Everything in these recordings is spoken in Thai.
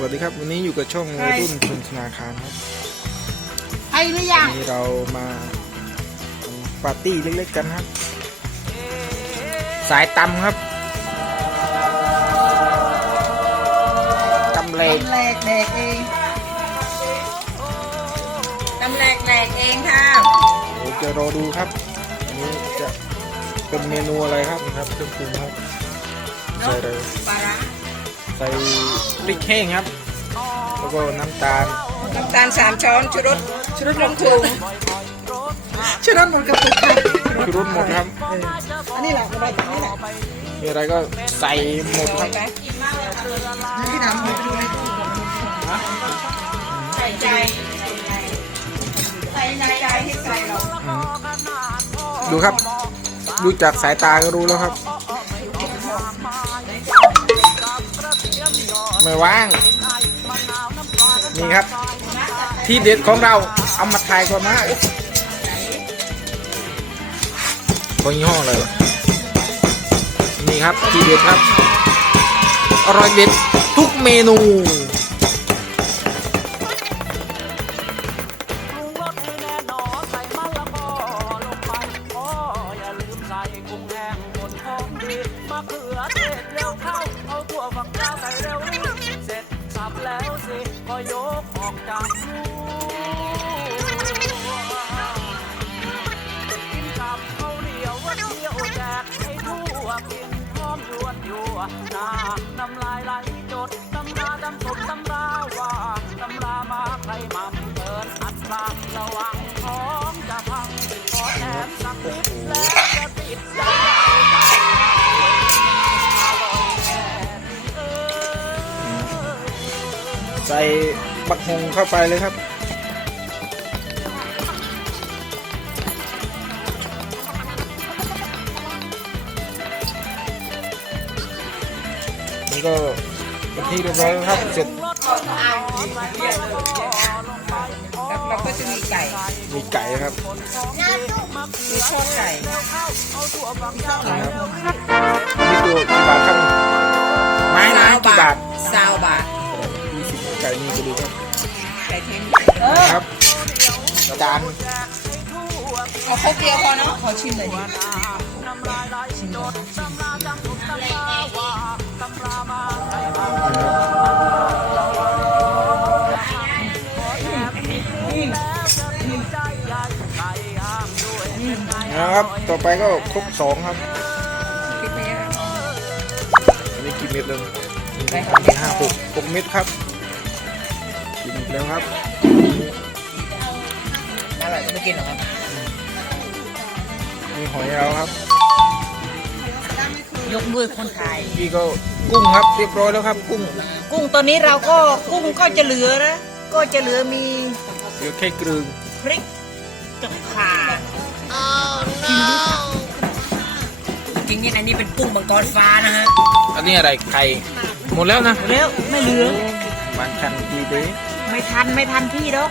สวัสดีครับ วันนี้อยู่กับช่องวัยรุ่นชนธนาคารครับไอ้หรือยังวันนี้เรามาปาร์ตี้เล็กๆกันครับ สายตำครับตำเหล็กตำแหลกแดกเองตำแหลกแดกเองค่ะเดี๋ยวจะรอดูครับอันนี้จะเป็นเมนูอะไรครับนี่ครับเครื่องปรุงครับใส่เลยปลาร้า ใส่พริกแห้งครับ แล้วก็น้ำตาล น้ำตาลสามช้อนชูรสชูรสลงถุงชูรสหมดกระปุกค่ะคือรสหมดครับ เอออันนี้แหละไม่ได้นี่แหละมีอะไรก็ใส่หมดครับไปพี่น้ำไปดูเลยใส่ใจ ใส่ใจใจให้ใส่เราอืมดูครับ ดูจากสายตาก็รู้แล้วครับ ไม่ว่าง นี่ครับ ที่เด็ดของเรา เอามาถ่ายก่อนนะของยี่ห้อเลยวะนี่ครับ ที่เด็ดครับ อร่อยเด็ดทุกเมนู หน้าน้ำลายไหลจดตำราจำสมตำราว่าตำรามาใครมั่มเกินอัตรางระวังของจะพังขอแถมสักนิดแล้วจะติดใจอร่อยแน่พี่เอ้ยใส่บักฮงเข้าไปเลยครับ นี่ก็เป็นที่เรียบร้อยแล้วครับเสร็จแล้วเราก็จะมีไก่มีไก่ครับมีทอดไก่นี่ครับนี่ตัวกี่บาทครับไม้ไม้กี่บาทซาวบาทยี่สิบไก่นี่ก็ดูครับไก่เทมครับจานเอาครกเดียวพอเนาะขอชิมหน่อยดิ นะครับ ต่อไปก็ครบสองครับพริกไปเยอะอันนี้กี่เม็ดเลยไปสามสี่ห้าหกหกเม็ดครับกินอีกแล้วครับอะไรไม่กินหรอมีหอยเราครับ ยกด้วยคนไทยพี่ก็กุ้งครับเรียบร้อยแล้วครับ กุ้งกุ้งตัวนี้เราก็กุ้งก็จะเหลือนะก็จะเหลือมี เหลือแค่กรึงพริกกับข่า จริงๆนี่อันนี้เป็นกุ้งมังกรฟ้านะฮะอันนี้อะไรไข่หมดแล้วนะแล้วไม่เหลือมันชันดีเด้ไม่ทันไม่ทันพี่ดอก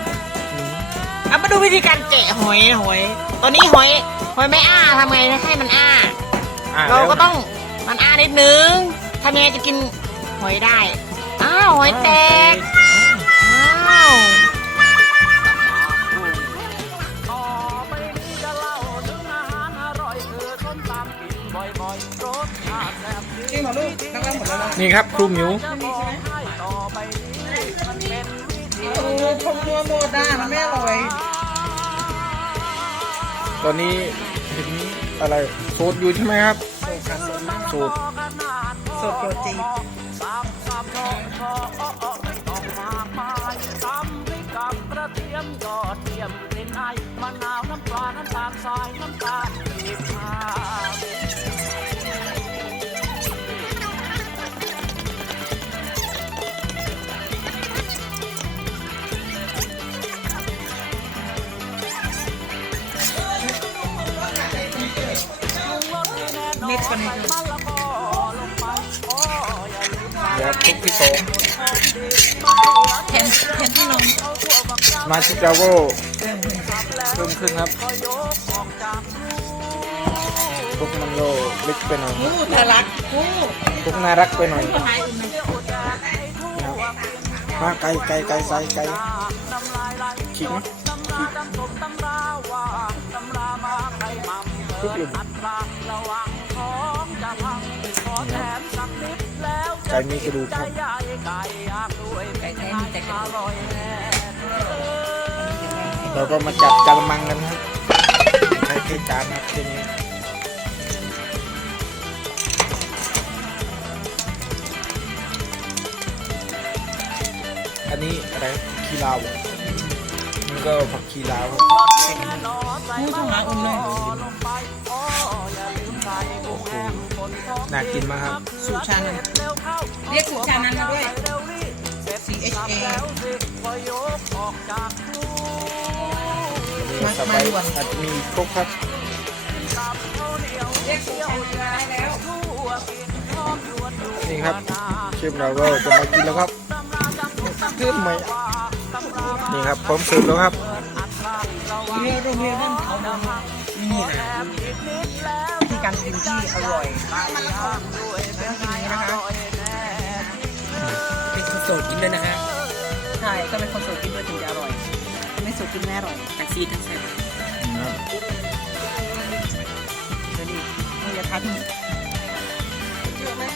เอามาดูวิธีการแกะหอยหอยตอนนี้หอยหอยไม่อ้าทำไงให้มันอ้าอะเราก็แล้วต้องมันอ้านิดนึงทำยังไงจะกินหอยได้อ้าวหอยแตก จริงเหรอลูกตั้งแต่หมดแล้วนะนี่ครับครูหมิวจะบอกให้ต่อไปนี้มันเป็นวิธีโอ้พงนัวโมดามันไม่อร่อยตอนนี้เห็นอะไรโซดอยู่ใช่ไหมครับโซดสดโปรตีนสับสับชอบชอบอ้ออ้อไม่ต้องมากมายตำพริกกับกระเทียมยอดเยี่ยมกลิ่นไอมะนาวน้ำปลาน้ำตาลทรายน้ำตา เม็ดกันเลยเดี๋ยวครบที่สองแทนแทนที่นมสมาชิกเราก็เพิ่มขึ้นครับพวกมันก็เล็กไปหน่อยกู้ทะลักกู้พวกน่ารักไปหน่อยหายอุ่นไหมมาไก่ไก่ไก่ใส่ไก่ขิงทุกหลุม ไก่มีกระดูกครับไก่แท้มีแต่กระดูกเราก็มาจับกะละมังกันครับใช้เทจานครับทีนี้อันนี้อะไรคีราวนี่ก็ผักคีราวครับมูทองหลังอุ่นเลย น่ากินมากครับสูตรชานันเรียกสูตรชานันมาด้วย C H A มีสบายอาจจะมีครบครับเรียกสูตรชานันมาได้แล้วนี่ครับเชฟเราก็จะมากินแล้วครับเพิ่มไหมนี่ครับพร้อมเสิร์ฟแล้วครับเรียกโรงเรียนนั่นเขาดำนี่นะวิธี การกินที่อร่อยเป็นอย่างนี้นะคะเป็นคนโสดกินด้วยนะฮะใช่ก็เป็นคนโสดกินด้วยถึงจะอร่อยถ้าไม่โสดกินไม่อร่อยทั้งซีดทั้งแซ่บครับเดี๋ยวดินี่จะทัด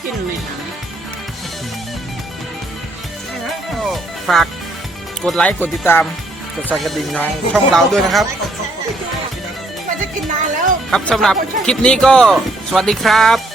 กินเลยนะฝากกดไลค์ กดติดตาม กดสั่นกระดิ่งทางช่องเราด้วยนะครับมันจะ กินนานแล้ว ครับสำหรับคลิปนี้ก็สวัสดีครับ